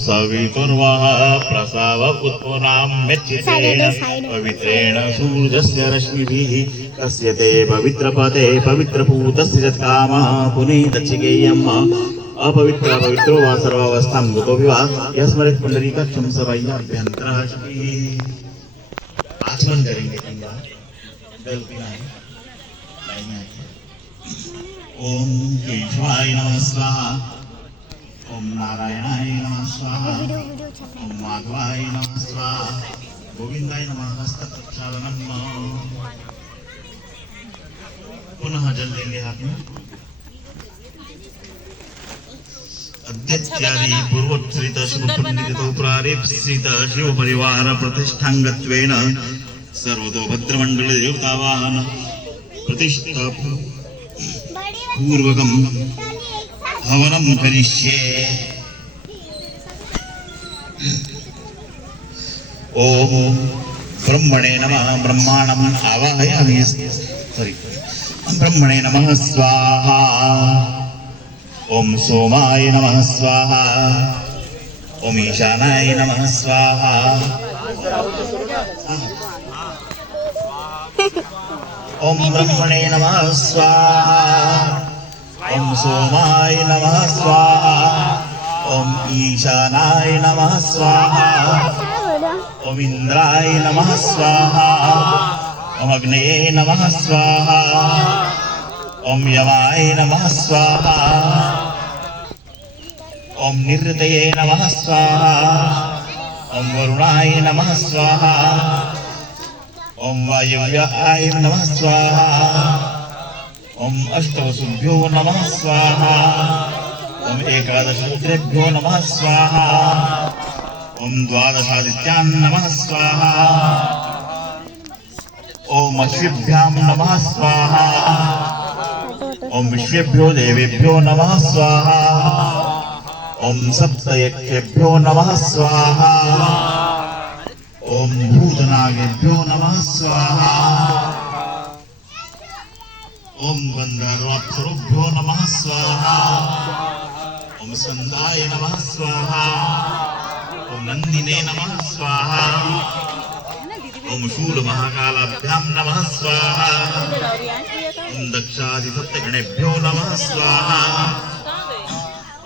सवितुर्वः प्रसव उत्पुनाम्यच्युतेन पवित्रेण सूर्यस्य रश्मिभिः कस्यते पवित्रपदे पवित्रपूतस्य यत्कामः पुनीतचिकेयम् अपवित्र पवित्रो वा सर्वावस्थां गतो विवाह यस्मरेत् पुंडरीकाक्षं सर्वैयाभ्यन्तरः आचमन करेंगे ओम केशवाय नमः स्वाहा ओम नारायणाय नमः स्वाहा ओम माधवाय नमः स्वाहा गोविंदाय नमः हस्तप्रक्षालनम पुनः जल लेंगे हाथ में अद्यत्यादि पूर्वोत्सृत शुभपंडित प्रारेप्सित शिव परिवार प्रतिष्ठांगत्वेन सर्वतो भद्रमंडल देवतावान प्रतिष्ठा पूर्वकं हवनं करिष्ये ओम ब्रह्मणे नमः ब्रह्माणम् आवाहयामि ब्रह्मणे नमः स्वाहा ओम सोमाय नमः स्वाहा ओम ईशानाय नमः स्वाहा ओम ब्रह्मणे नमः स्वाहा ओम सोमाय नमः स्वाहा ओम ईशानाय नमः स्वाहा ओम इंद्राय नमः स्वाहा ओम अग्नये नमः स्वाहा ओम यमाय नमः स्वाहा ओम निरृतये नमः स्वाहा ओम वरुणाय नमः स्वाहा ओम वायव्याय नमः स्वाहा ओम अष्टवसुभ्यो नमः स्वाहा ओम एकादशरुद्रेभ्यो नमः स्वाहा ओम द्वादशादित्यान् नमः स्वाहा ओम अश्विभ्यां नमः स्वाहा ओम विश्वेभ्यो देवेभ्यो नमः स्वाहा ओम सप्तयज्ञेभ्यो नमः स्वाहा ओम भूतनागेभ्यो नमः स्वाहा ओम गंधर्वाप्सरुभ्यो नमः स्वाहा ओम स्कंदाय नमः स्वाहा ओम नंदिने नमः स्वाहा ओम शूल महाकालाभ्यां नमः स्वाहा ओम दक्षादि सप्तगणेभ्यो नमः स्वाहा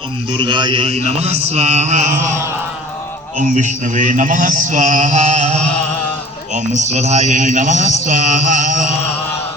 ओम दुर्गायै नमः स्वाहा ओम विष्णवे नमः स्वाहा ओम स्वधायै नमः स्वाहा